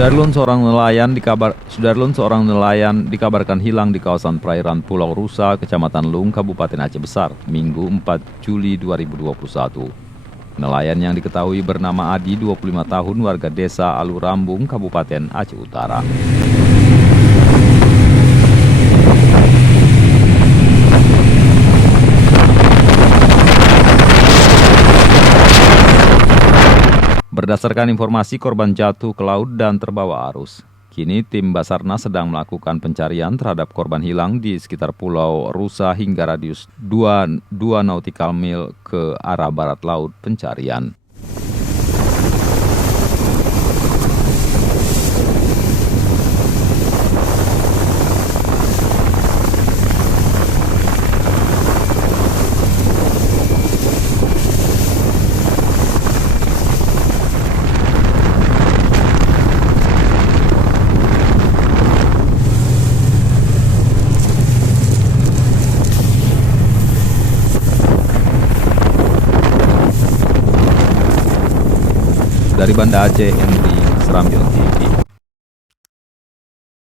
Sudarlun seorang nelayan dikabarkan hilang di kawasan perairan Pulau Rusa, Kecamatan Lung, Kabupaten Aceh Besar, Minggu 4 Juli 2021. Nelayan yang diketahui bernama Adi, 25 tahun, warga desa Alurambung, Kabupaten Aceh Utara. Berdasarkan informasi, korban jatuh ke laut dan terbawa arus. Kini tim Basarnas sedang melakukan pencarian terhadap korban hilang di sekitar Pulau Rusa hingga radius 2 nautical mil ke arah barat laut pencarian. Dari Banda Aceh, Henry Serambion TV.